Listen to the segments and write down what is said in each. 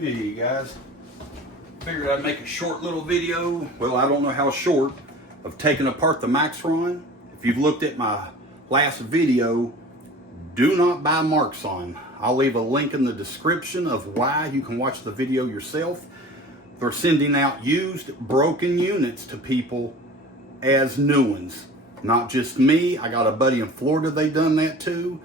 Hey guys, figured I'd make a short little video, well I don't know how short, of taking apart the Marxon. If you've looked at my last video, do not buy Marxon. I'll leave a link in the description of why. You can watch the video yourself. They're sending out used, broken units to people as new ones. Not just me, I got a buddy in Florida they done that too.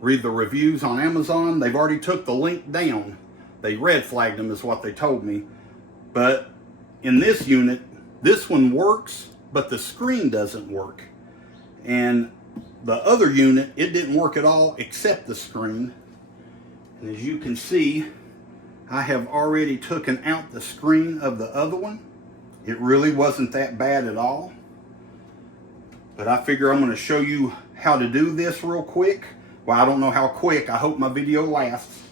Read the reviews on Amazon. They've already took the link down. They red flagged them is what they told me. But in this unit, this one works, but the screen doesn't work. And the other unit, it didn't work at all except the screen. And as you can see, I have already taken out the screen of the other one. It really wasn't that bad at all. But I figure I'm going to show you how to do this real quick. Well, I don't know how quick. I hope my video lasts.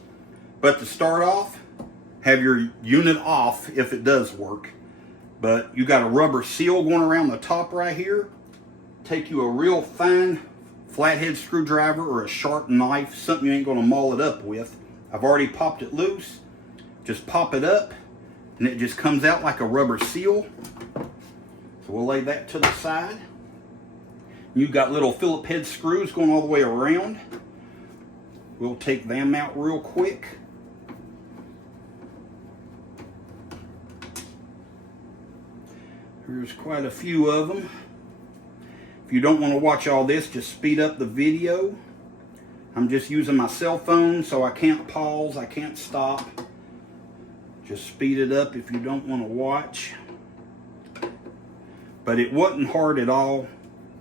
But to start off, have your unit off if it does work. But you got a rubber seal going around the top right here. Take you a real fine flathead screwdriver or a sharp knife, something you ain't going to maul it up with. I've already popped it loose. Just pop it up and it just comes out like a rubber seal. So we'll lay that to the side. You've got little Phillip head screws going all the way around. We'll take them out real quick. There's quite a few of them. If you don't want to watch all this, just speed up the video. I'm just using my cell phone, so I can't pause, I can't stop. Just speed it up if you don't want to watch. But it wasn't hard at all.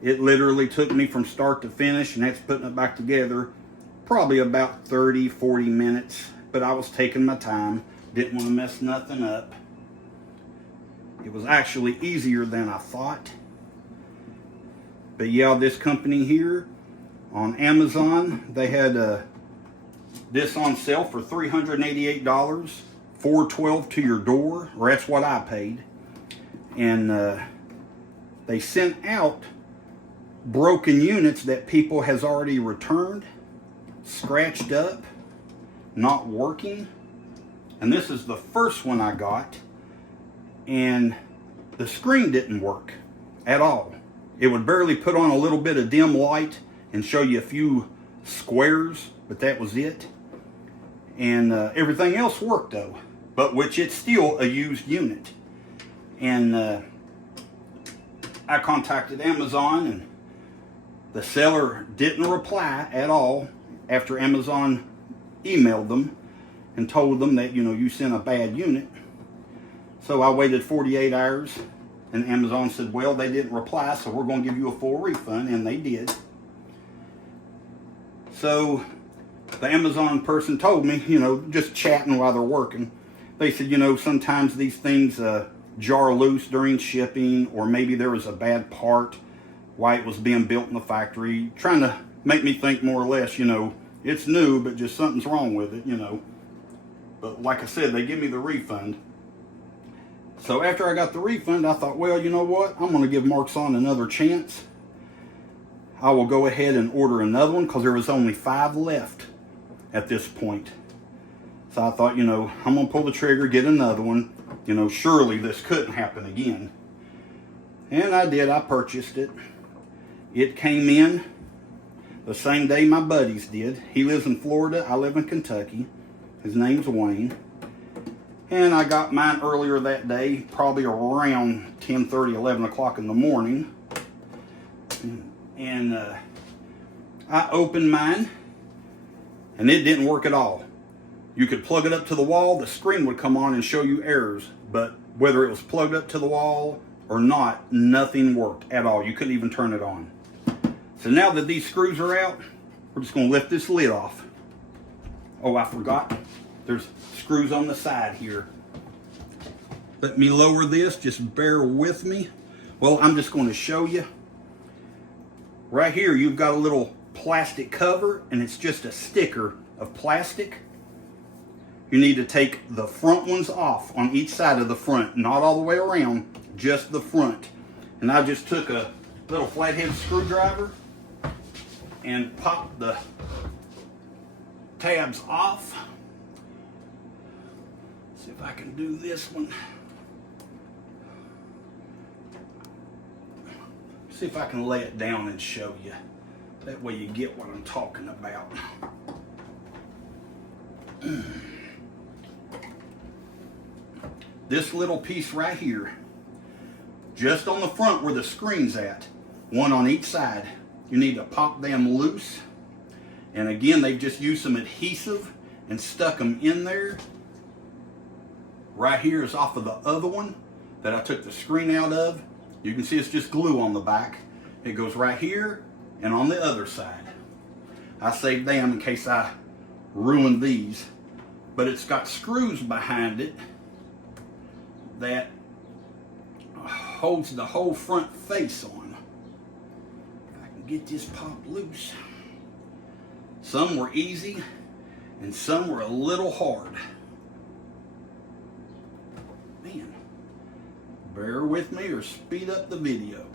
It literally took me from start to finish, and that's putting it back together, probably about 30-40 minutes. But I was taking my time, didn't want to mess nothing up. It was actually easier than I thought. But yeah, this company here on Amazon, they had this on sale for $388, $412 to your door, or that's what I paid. And they sent out broken units that people has already returned, scratched up, not working. And this is the first one I got, and the screen didn't work at all. It would barely put on a little bit of dim light and show you a few squares, but that was it. And everything else worked though, but which it's still a used unit. And I contacted Amazon, and the seller didn't reply at all after Amazon emailed them and told them that, you know, you sent a bad unit. So I waited 48 hours, and Amazon said, well, they didn't reply, so we're going to give you a full refund, and they did. So the Amazon person told me, you know, just chatting while they're working, they said, you know, sometimes these things jar loose during shipping, or maybe there was a bad part while it was being built in the factory, trying to make me think more or less, you know, it's new, but just something's wrong with it, you know. But like I said, they give me the refund. So after I got the refund, I thought, well, you know what? I'm going to give Marxon another chance. I will go ahead and order another one because there was only 5 left at this point. So I thought, you know, I'm going to pull the trigger, get another one. You know, surely this couldn't happen again. And I did. I purchased it. It came in the same day my buddies did. He lives in Florida. I live in Kentucky. His name's Wayne. And I got mine earlier that day, probably around 10:30, 11 o'clock in the morning. And I opened mine, and it didn't work at all. You could plug it up to the wall, the screen would come on and show you errors. But whether it was plugged up to the wall or not, nothing worked at all. You couldn't even turn it on. So now that these screws are out, we're just going to lift this lid off. Oh, I forgot. There's screws on the side here. Let me lower this, just bear with me. Well, I'm just going to show you. Right here, you've got a little plastic cover, and it's just a sticker of plastic. You need to take the front ones off on each side of the front, not all the way around, just the front. And I just took a little flathead screwdriver and popped the tabs off. See if I can do this one. See if I can lay it down and show you. That way you get what I'm talking about. This little piece right here, just on the front where the screen's at, one on each side, you need to pop them loose. And again, they've just used some adhesive and stuck them in there. Right here is off of the other one that I took the screen out of. You can see it's just glue on the back. It goes right here and on the other side. I saved them in case I ruined these. But it's got screws behind it that holds the whole front face on. If I can get this popped loose. Some were easy and some were a little hard. Man, bear with me or speed up the video.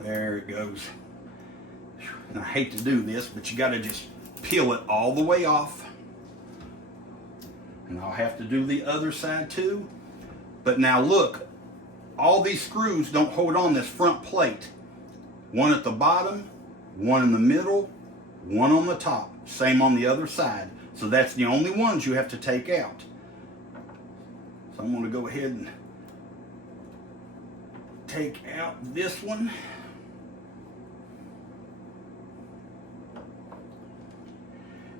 There it goes. And I hate to do this, but you got to just peel it all the way off. And I'll have to do the other side too. But now look, all these screws don't hold on this front plate. One at the bottom, one in the middle, one on the top. Same on the other side. So that's the only ones you have to take out. So I'm going to go ahead and take out this one.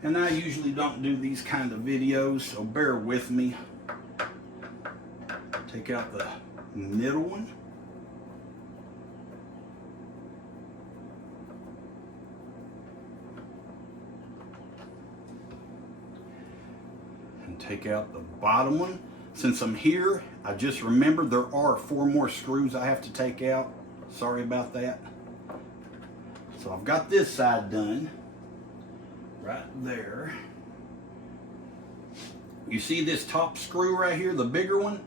And I usually don't do these kind of videos, so bear with me. Take out the middle one. And take out the bottom one. Since I'm here, I just remembered there are 4 more screws I have to take out. Sorry about that. So I've got this side done. Right there. You see this top screw right here, the bigger one?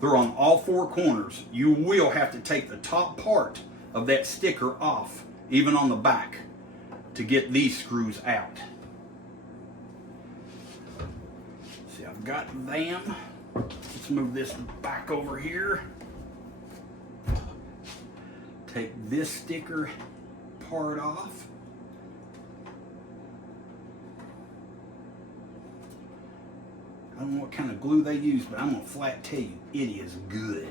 They're on all 4 corners. You will have to take the top part of that sticker off, even on the back, to get these screws out. See, I've got them. Let's move this back over here. Take this sticker part off. I don't know what kind of glue they use, but I'm going to flat tell you, it is good.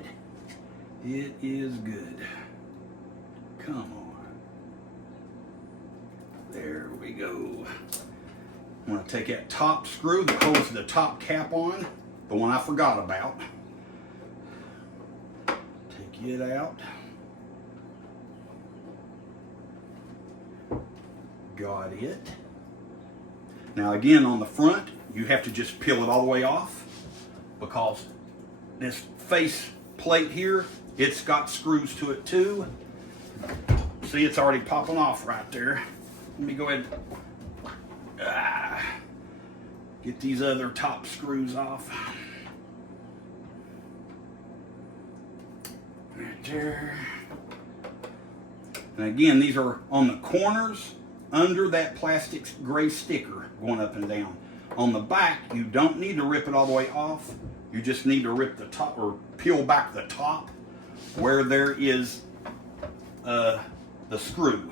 It is good. Come on. There we go. I'm going to take that top screw that holds the top cap on, the one I forgot about. Take it out. Got it. Now again, on the front, you have to just peel it all the way off because this face plate here, it's got screws to it too. See, it's already popping off right there. Let me go ahead and get these other top screws off. Right there. And again, these are on the corners under that plastic gray sticker going up and down. On the back, you don't need to rip it all the way off. You just need to rip the top or peel back the top where there is the screw.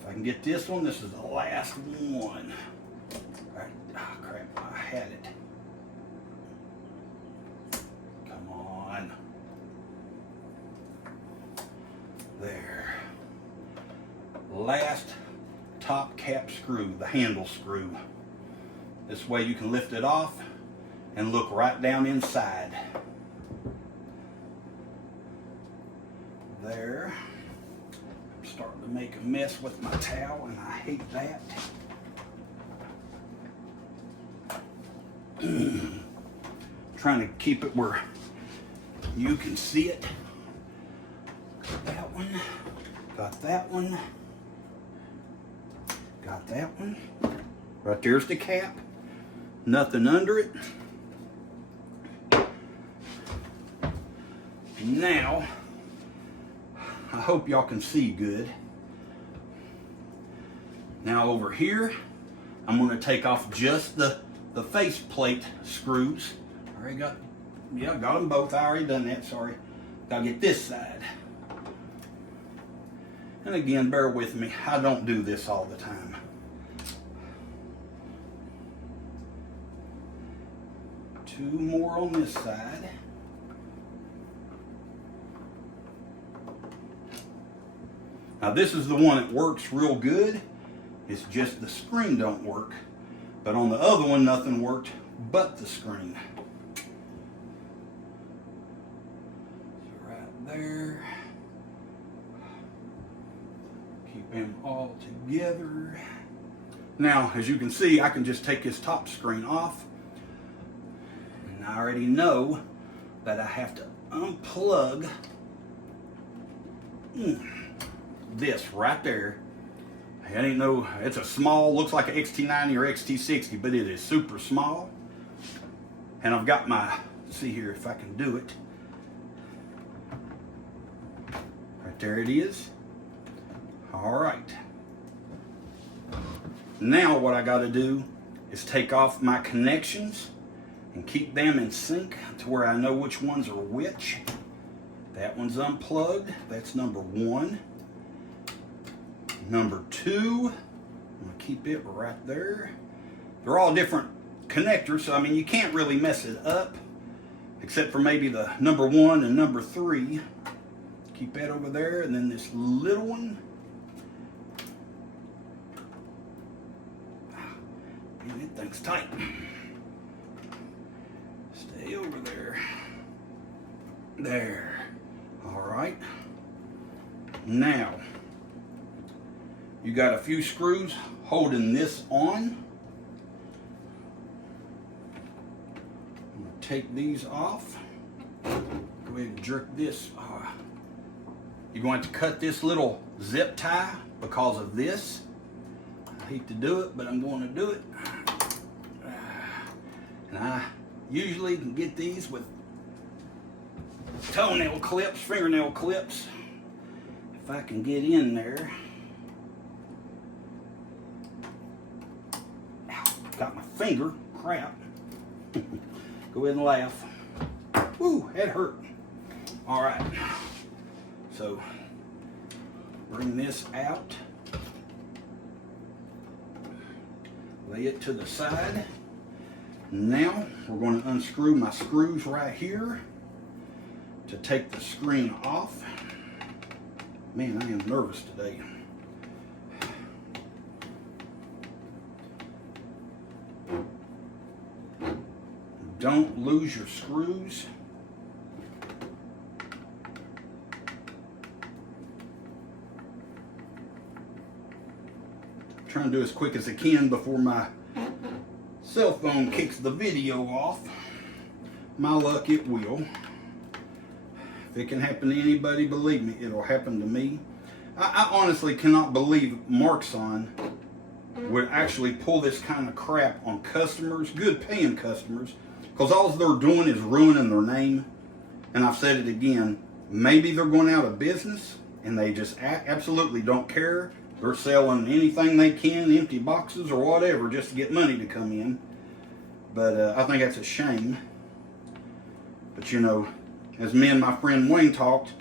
If I can get this one, this is the last one. Right. Oh, crap, I had it. Come on. There. Last top cap screw, the handle screw. This way you can lift it off and look right down inside. There. I'm starting to make a mess with my towel and I hate that. Trying to keep it where you can see it. Got that one. Got that one. Got that one. Right there's the cap. Nothing under it. Now, I hope y'all can see good. Now over here, I'm going to take off just the face plate screws. I already got them both. I already done that, sorry. Gotta get this side. And again, bear with me, I don't do this all the time. Two more on this side. Now this is the one that works real good. It's just the screen don't work. But on the other one, nothing worked but the screen. So right there. Keep them all together. Now, as you can see, I can just take this top screen off. And I already know that I have to unplug this right there. I didn't know, it's a small, looks like an XT90 or XT60, but it is super small. And I've got my, see here if I can do it. Right there it is. All right. Now what I got to do is take off my connections and keep them in sync to where I know which ones are which. That one's unplugged. That's number 1. Number 2, I'm going to keep it right there. They're all different connectors, so I mean you can't really mess it up, except for maybe the number 1 and number 3. Keep that over there, and then this little one. Man, that thing's tight. Stay over there. There. All right. Now, you got a few screws holding this on. I'm going to take these off. Go ahead and jerk this. You're going to cut this little zip tie because of this. I hate to do it, but I'm going to do it. And I usually can get these with toenail clips, fingernail clips, if I can get in there. Got my finger, crap. Go ahead and laugh. Woo, that hurt. All right, so bring this out. Lay it to the side. Now we're going to unscrew my screws right here to take the screen off. Man, I am nervous today. Don't lose your screws. I'm trying to do as quick as I can before my cell phone kicks the video off. My luck, it will. If it can happen to anybody, believe me, it'll happen to me. I honestly cannot believe Marxon would actually pull this kind of crap on customers, good paying customers, because all they're doing is ruining their name. And I've said it again, maybe they're going out of business and they just absolutely don't care. They're selling anything they can, empty boxes or whatever, just to get money to come in. But I think that's a shame. But you know, as me and my friend Wayne talked,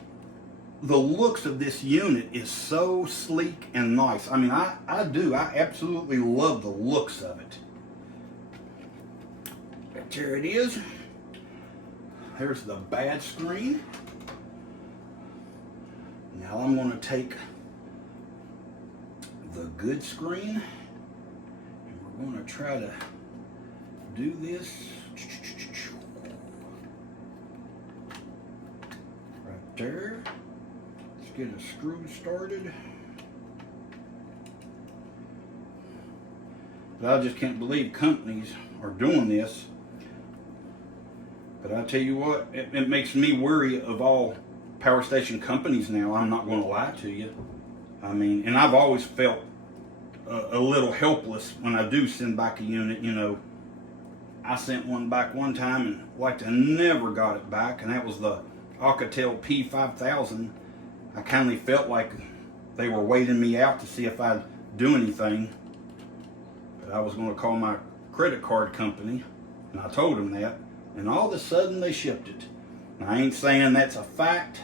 the looks of this unit is so sleek and nice. I mean, I absolutely love the looks of it. There it is. There's the bad screen. Now I'm going to take the good screen and we're going to try to do this right there. Let's get a screw started. But I just can't believe companies are doing this. But I tell you what, it makes me worry of all power station companies now. I'm not going to lie to you. I mean, and I've always felt a little helpless when I do send back a unit. You know, I sent one back one time and like I never got it back, and that was the Alcatel P5000. I kind of felt like they were waiting me out to see if I'd do anything, but I was going to call my credit card company, and I told them that, and all of a sudden they shipped it. Now, I ain't saying that's a fact,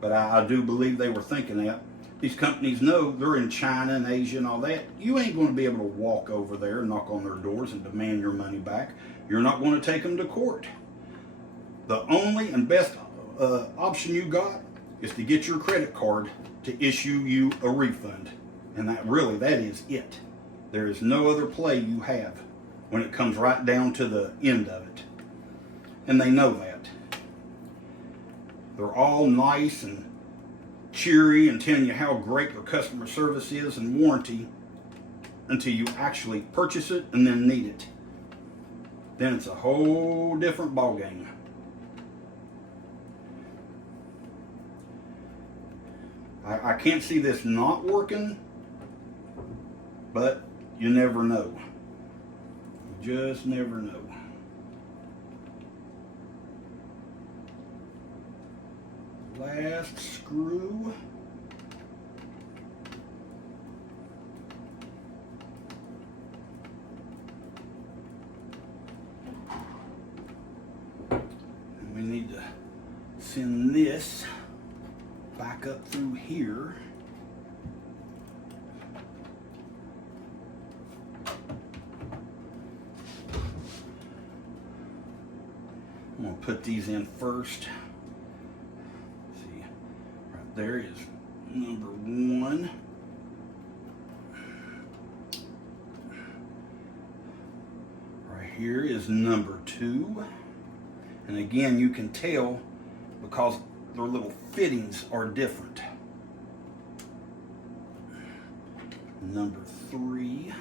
but I do believe they were thinking that. These companies know they're in China and Asia and all that. You ain't going to be able to walk over there and knock on their doors and demand your money back. You're not going to take them to court. The only and best option you got is to get your credit card to issue you a refund. And that is it. There is no other play you have when it comes right down to the end of it. And they know that. They're all nice and cheery and telling you how great their customer service is and warranty until you actually purchase it and then need it. Then it's a whole different ballgame. I can't see this not working, but you never know. You just never know. Last screw. And we need to send this back up through here. I'm going to put these in first. See, right there is number 1. Right here is number 2. And again, you can tell because their little fittings are different. Number 3.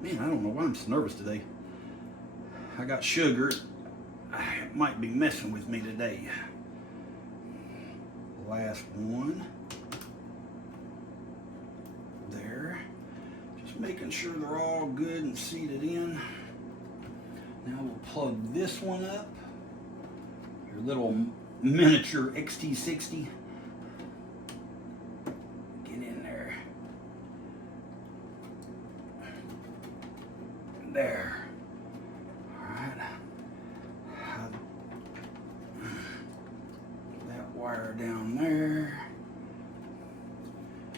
Man, I don't know why I'm so nervous today. I got sugar. It might be messing with me today. Last one. There. Just making sure they're all good and seated in. Now we'll plug this one up. Your little miniature XT60. Get in there. There. Alright. That wire down there.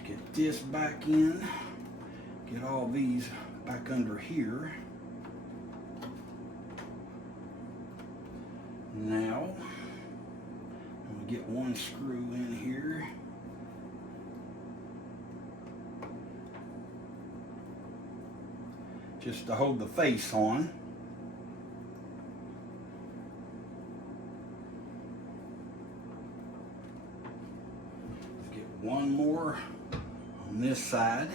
Get this back in. Get all these back under here. Now, I'm going to get one screw in here. Just to hold the face on. Let's get one more on this side.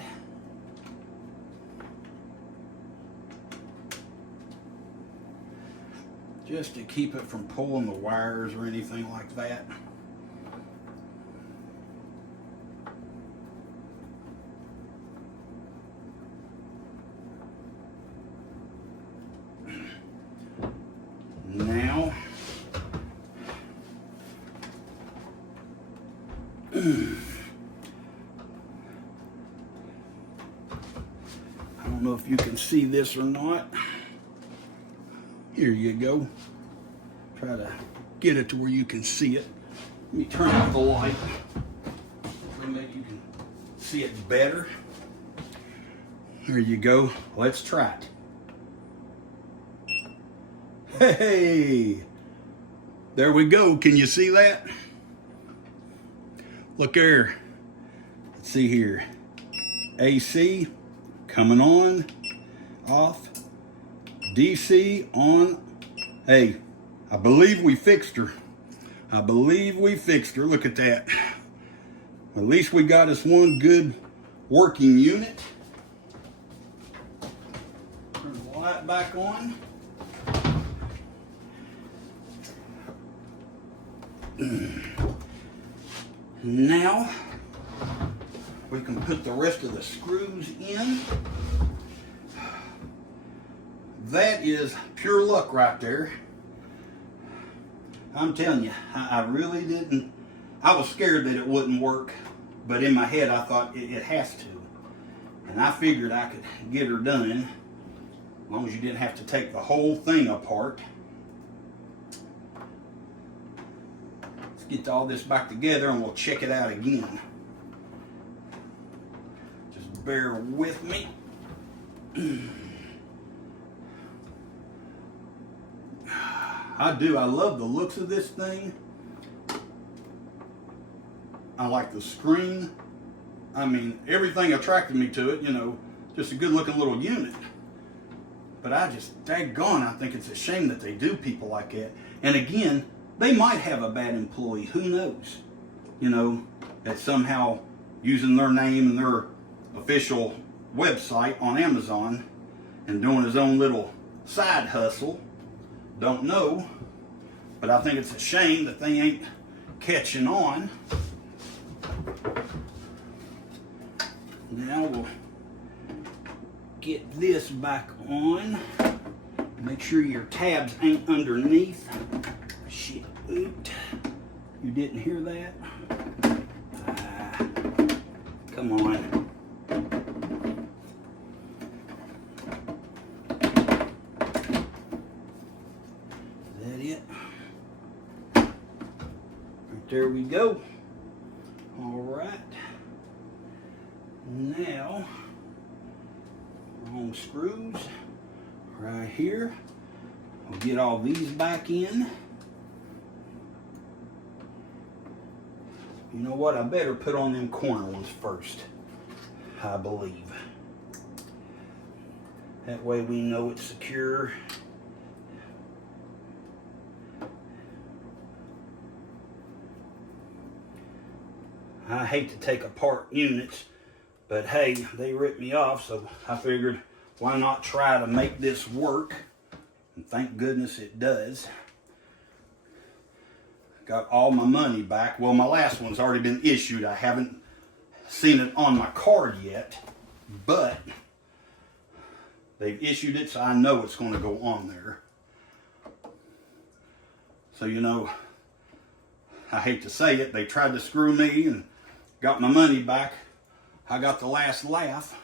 Just to keep it from pulling the wires or anything like that. Now, I don't know if you can see this or not. Here you go. Try to get it to where you can see it. Let me turn off the light. Maybe you can see it better. There you go. Let's try it. Hey! There we go. Can you see that? Look there. Let's see here. AC coming on, off. DC on. Hey, I believe we fixed her. I believe we fixed her. Look at that. At least we got us one good working unit. Turn the light back on. Now we can put the rest of the screws in. That is pure luck right there. I'm telling you, I really didn't. I was scared that it wouldn't work, but in my head I thought it has to. And I figured I could get her done, as long as you didn't have to take the whole thing apart. Let's get all this back together and we'll check it out again. Just bear with me. I love the looks of this thing. I like the screen. I mean, everything attracted me to it, you know, just a good looking little unit. But I just, daggone, I think it's a shame that they do people like that. And again, they might have a bad employee, who knows? You know, that somehow using their name and their official website on Amazon and doing his own little side hustle. Don't know, but I think it's a shame that they ain't catching on. Now we'll get this back on. Make sure your tabs ain't underneath. Shit, oot. You didn't hear that? Come on. Is that it? Right there we go. All right. Now, wrong screws right here. We'll get all these back in. You know what? I better put on them corner ones first, I believe. That way we know it's secure. I hate to take apart units, but hey, they ripped me off, so I figured why not try to make this work? And thank goodness it does. Got all my money back. Well, my last one's already been issued. I haven't seen it on my card yet, but they've issued it, so I know it's going to go on there. So, you know, I hate to say it, they tried to screw me and got my money back. I got the last laugh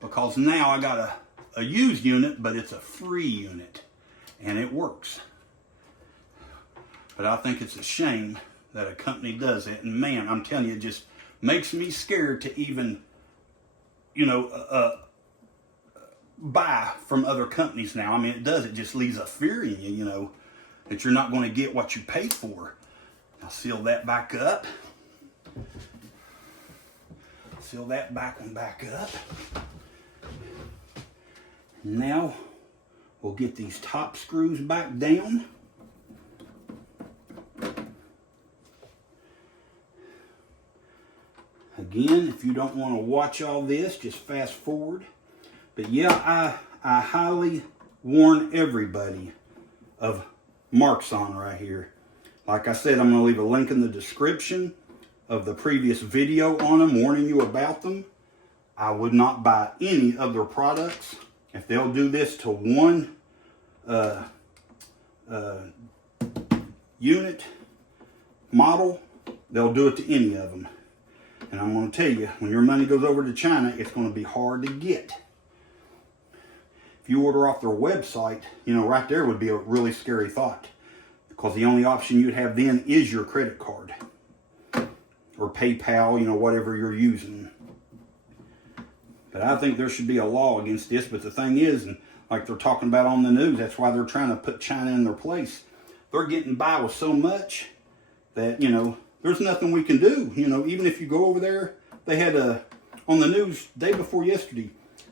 because now I got a used unit, but it's a free unit and it works. But I think it's a shame that a company does it. And man, I'm telling you, it just makes me scared to even, you know, buy from other companies now. I mean, it does. It just leaves a fear in you, you know, that you're not going to get what you pay for. I'll seal that back up. Seal that back one back up. Now we'll get these top screws back down. Again, if you don't want to watch all this, just fast forward. But yeah, I highly warn everybody of Marxon right here. Like I said, I'm going to leave a link in the description of the previous video on them, warning you about them. I would not buy any of their products. If they'll do this to one unit, model, they'll do it to any of them. And I'm going to tell you, when your money goes over to China, it's going to be hard to get. If you order off their website, you know, right there would be a really scary thought. Because the only option you'd have then is your credit card. Or PayPal, you know, whatever you're using. But I think there should be a law against this. But the thing is, and like they're talking about on the news, that's why they're trying to put China in their place. They're getting by with so much that, you know, there's nothing we can do. You know, even if you go over there, they had on the news day before yesterday,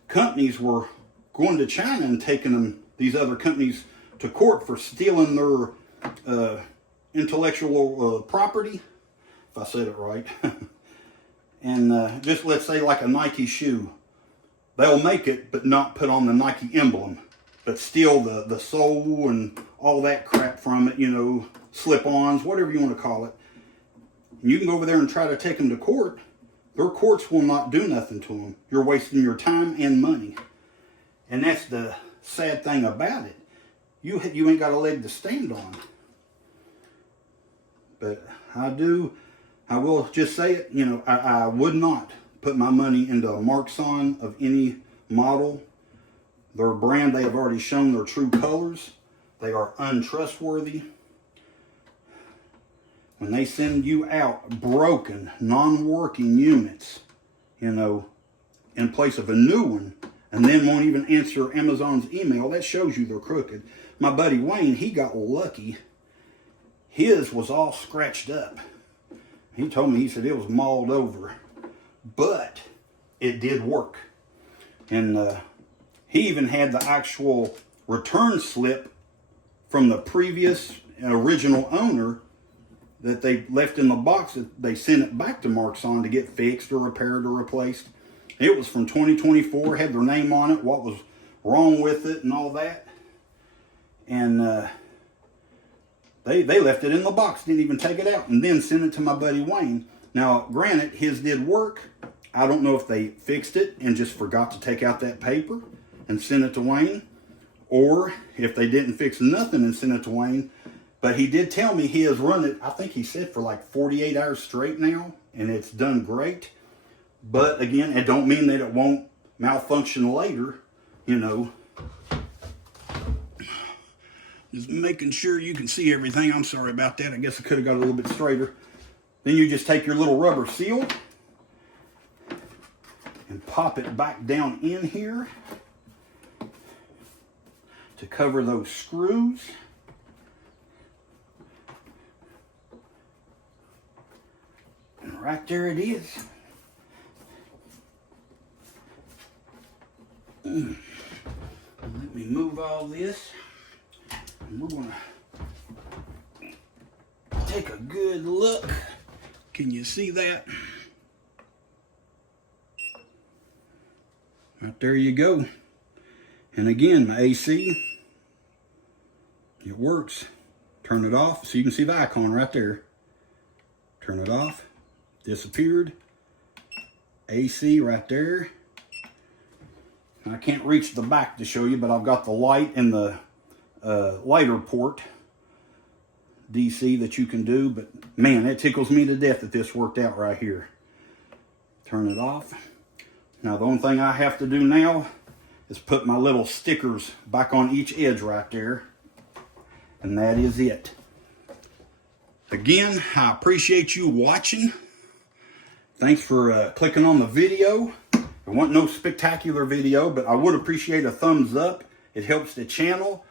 companies were going to China and taking them, these other companies, to court for stealing their intellectual property, if I said it right. And just let's say like a Nike shoe. They'll make it, but not put on the Nike emblem, but steal the sole and all that crap from it, you know, slip-ons, whatever you want to call it. And you can go over there and try to take them to court. Their courts will not do nothing to them. You're wasting your time and money. And that's the sad thing about it. You ain't got a leg to stand on. But I will just say it, you know, I would not put my money into a Marxon of any model. Their brand, they have already shown their true colors. They are untrustworthy. When they send you out broken, non-working units, you know, in place of a new one, and then won't even answer Amazon's email, that shows you they're crooked. My buddy Wayne, he got lucky. His was all scratched up. He told me, he said it was mauled over, but it did work. And he even had the actual return slip from the previous original owner that they left in the box, that they sent it back to Marxon to get fixed or repaired or replaced. It was from 2024, had their name on it, what was wrong with it and all that. And they left it in the box, didn't even take it out, and then sent it to my buddy Wayne. Now, granted, his did work. I don't know if they fixed it and just forgot to take out that paper and send it to Wayne, or if they didn't fix nothing and send it to Wayne. But he did tell me he has run it, I think he said, for like 48 hours straight now, and it's done great. But again, it don't mean that it won't malfunction later, you know. Just making sure you can see everything. I'm sorry about that. I guess I could have got a little bit straighter. Then you just take your little rubber seal and pop it back down in here to cover those screws. And right there it is. Let me move all this. And we're going to take a good look. Can you see that? Right there you go. And again, my AC, it works. Turn it off so you can see the icon right there. Turn it off. Disappeared. AC right there. I can't reach the back to show you, but I've got the light and the lighter port DC that you can do. But man, it tickles me to death that this worked out right here. Turn it off. Now the only thing I have to do now is put my little stickers back on each edge right there, and that is it. Again, I appreciate you watching. Thanks for clicking on the video. I want no spectacular video, but I would appreciate a thumbs up. It helps the channel.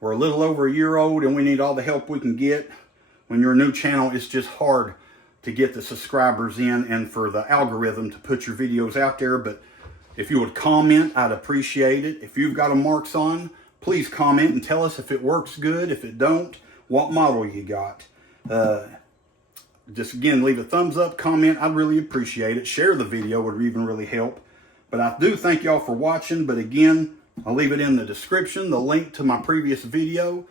We're a little over a year old, and we need all the help we can get. When you're a new channel, it's just hard to get the subscribers in and for the algorithm to put your videos out there. But if you would comment, I'd appreciate it. If you've got a Marxon, please comment and tell us if it works good. If it don't, what model you got. Just again, leave a thumbs up, comment. I'd really appreciate it. Share the video would even really help. But I do thank y'all for watching. But again, I'll leave it in the description, the link to my previous video.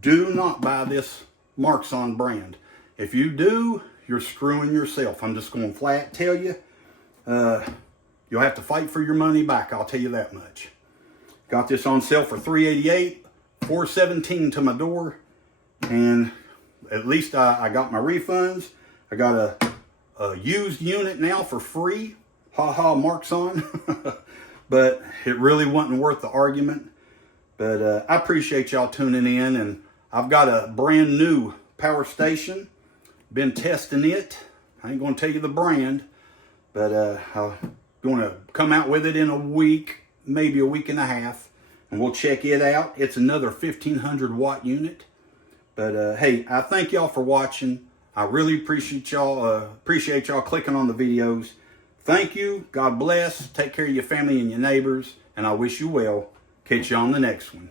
Do not buy this Marxon brand. If you do, you're screwing yourself. I'm just going to flat tell you. You'll have to fight for your money back, I'll tell you that much. Got this on sale for $388, $417 to my door. And at least I got my refunds. I got a used unit now for free. Ha ha, Marxon. But it really wasn't worth the argument. But I appreciate y'all tuning in. And I've got a brand new power station. Been testing it. I ain't going to tell you the brand. But I'm going to come out with it in a week, maybe a week and a half. And we'll check it out. It's another 1500 watt unit. But hey, I thank y'all for watching. I really appreciate y'all clicking on the videos. Thank you. God bless. Take care of your family and your neighbors. And I wish you well. Catch you on the next one.